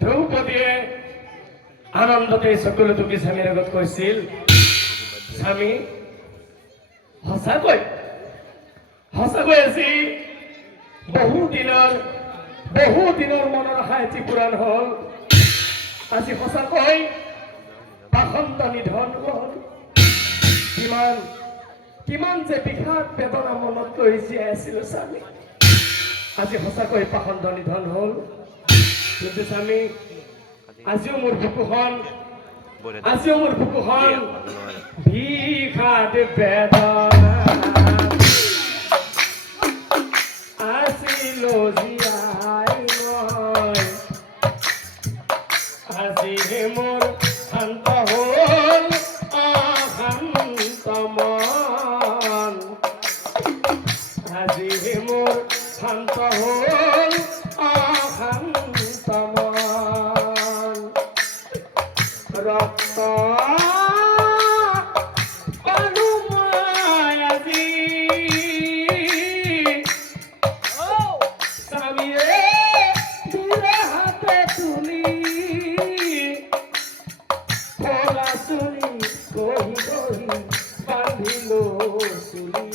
দ্রৌপদীয়ে আনন্দতে সকলো দুখী স্বামীৰ আগত কৈছিল, স্বামী সঁচাকৈ আজি বহু দিনৰ মনৰ আশা এটি পূৰণ হ'ল। আজি সঁচাকৈ পাখণ্ড নিধন হ'ল। কিমান যে বিষাদ বেদনা মনত লৈ জীয়াই আছিলো স্বামী, আজি সঁচাকৈ পাখণ্ড নিধন হ'ল। কিন্তু স্বামী আজিও মোৰ বুকুখন বিষাদ বেদনা আছিলো জীয়াই মই, আজি মোৰ শান্ত হ'ল অশান্ত মন, আজি মোৰ শান্ত হ'ল অশান্ত মন। ৰক্ত পালো মই আজি স্বামীয়ে দিলে হাতে তুলি, ফলা চুলি কহি বান্ধিলো চুলি।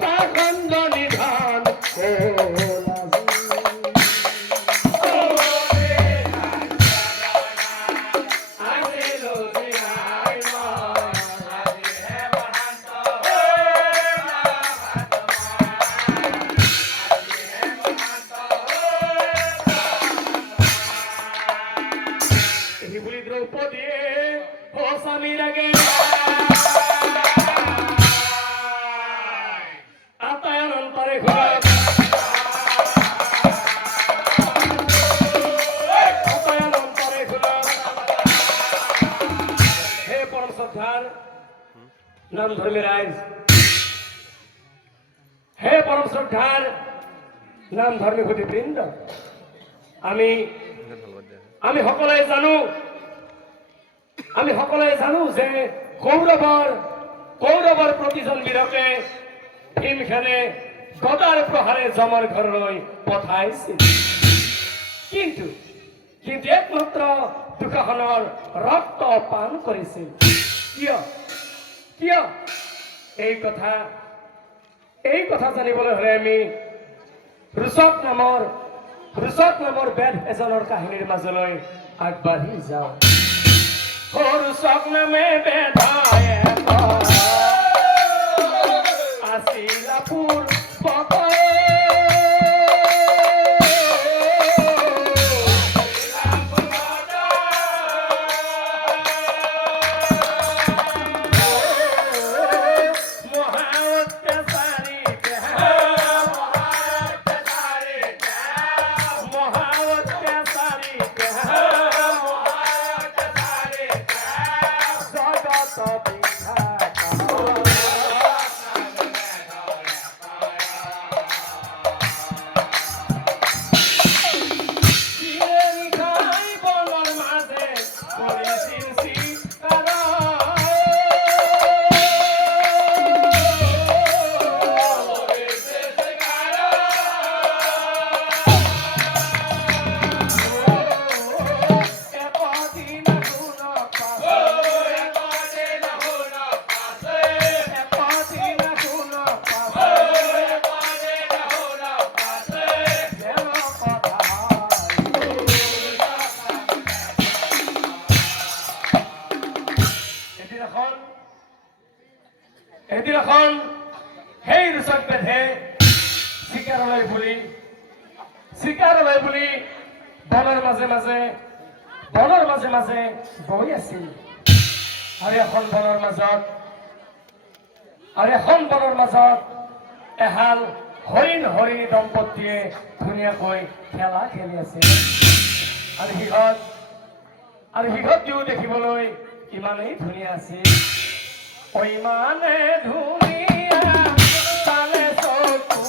পাখণ্ড নিধন বুলি দ্রৌপদীয়ে ও স্বামীর আগে আতায়ন অন্তরে হে পরম শ্রদ্ধার নাম ধর্মী রাইজ, হে পরম শ্রদ্ধার নাম ধর্মী ভূতিবৃন্দ, আমি সকলোৱে জানো যে কৌৰৱৰ প্ৰতিজন বীৰকে ভীমসেনে গদাৰ প্ৰহাৰে যমৰ ঘৰলৈ পঠাইছিল। কিন্তু একমাত্ৰ দুঃশাসনৰ ৰক্ত পান কৰিছিল। কিয় এই কথা জানিবলৈ হলে আমি ৰোচক নামৰ বেদ এজনৰ কাহিনীৰ মাজলৈ আগবাঢ়ি যাওঁ। ৰোচক নামে বেদায় আছিলা পূৰ্বতে এদিন সেই ৰোচক বেধে চিকাৰলৈ বুলি বনৰ মাজে মাজে বহি আছিল। আৰু এখন বনৰ মাজত এহাল হৰিণী দম্পতীয়ে ধুনীয়াকৈ খেলা খেলি আছিল। আৰু সিহঁতিও দেখিবলৈ ইমানেই ধুনীয়া আছিল, ইমানে ধুনীয়া চালে চকু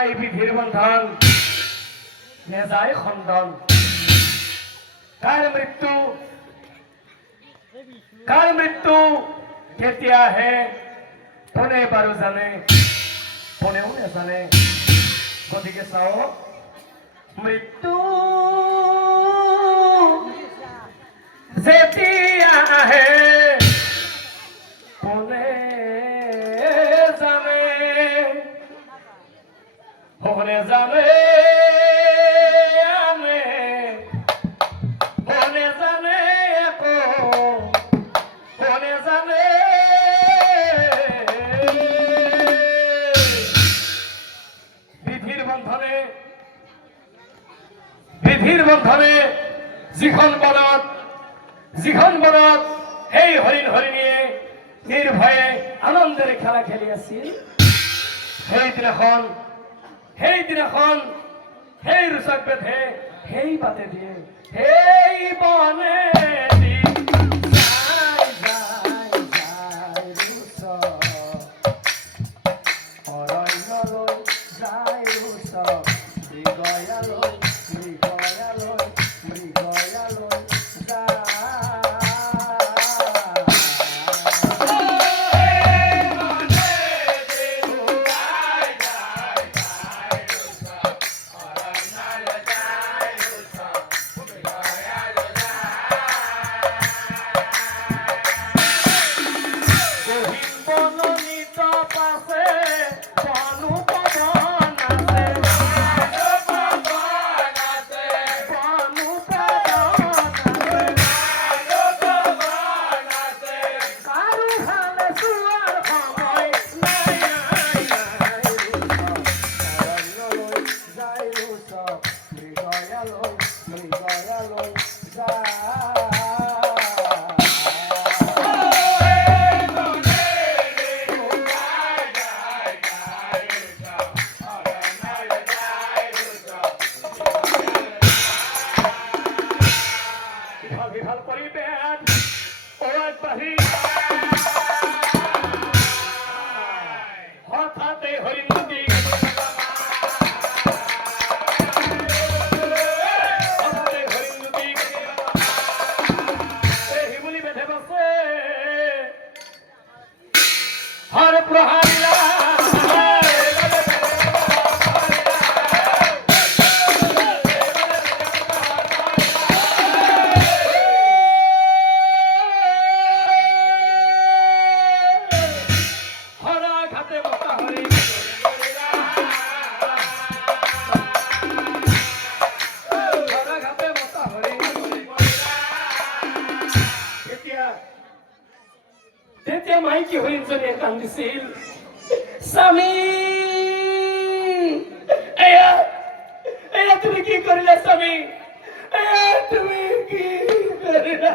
নাই বিধির বন্ধন নেযায় খণ্ডন কাৰ মৃত্যু কেতিয়া আহে কোনে বাৰু জানে কোনেও নেজানে গতিকে চাও মৃত্যু যেতিয়া আহে কোনে জানে কোনে জানে বিধিৰ বন্ধনে যিখন বনত সেই হৰিণীয়ে নিৰ্ভয়ে আনন্দেৰে খেলা খেলি আছিল সেইদিনাখন সেই ৰোচক বেধে সেই বাটে দিয়ে সেই বনে মাইকী হৰিণজনীয়ে কান্দিছিল স্বামী এয়া তুমি কি কৰিলা স্বামী তুমি কি কৰিলা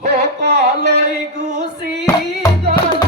সকলৈ গুচি গলা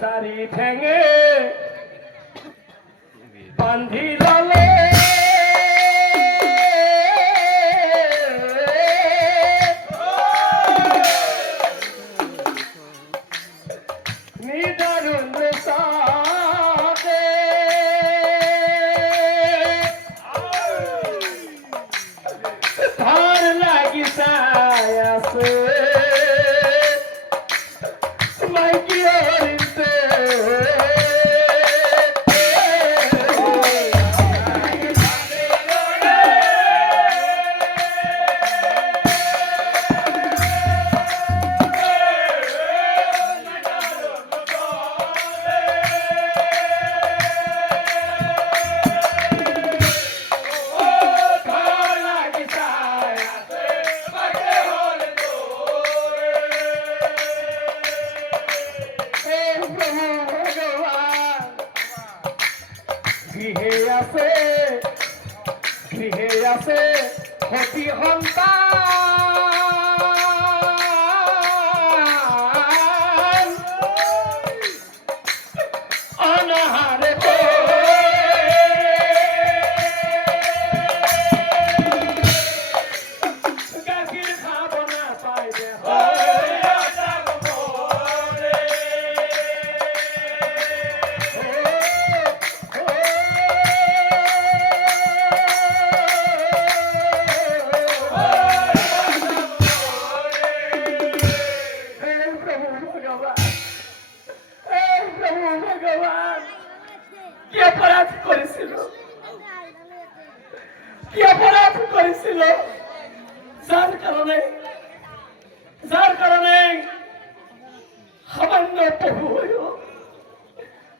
সারি ঠেঙে বান্ধি ললে নিদারুণ সাথে ধার লাগি সায়াসে মাইকি হরিতে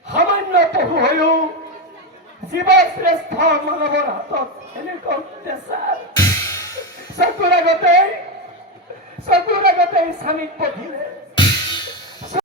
সামান্য পশু হৈও জীৱা শ্ৰেষ্ঠ মানৱৰ হাতত এনেকুৱা অত্যাচাৰ চকুৰ আগতে স্বামীক পঠিলে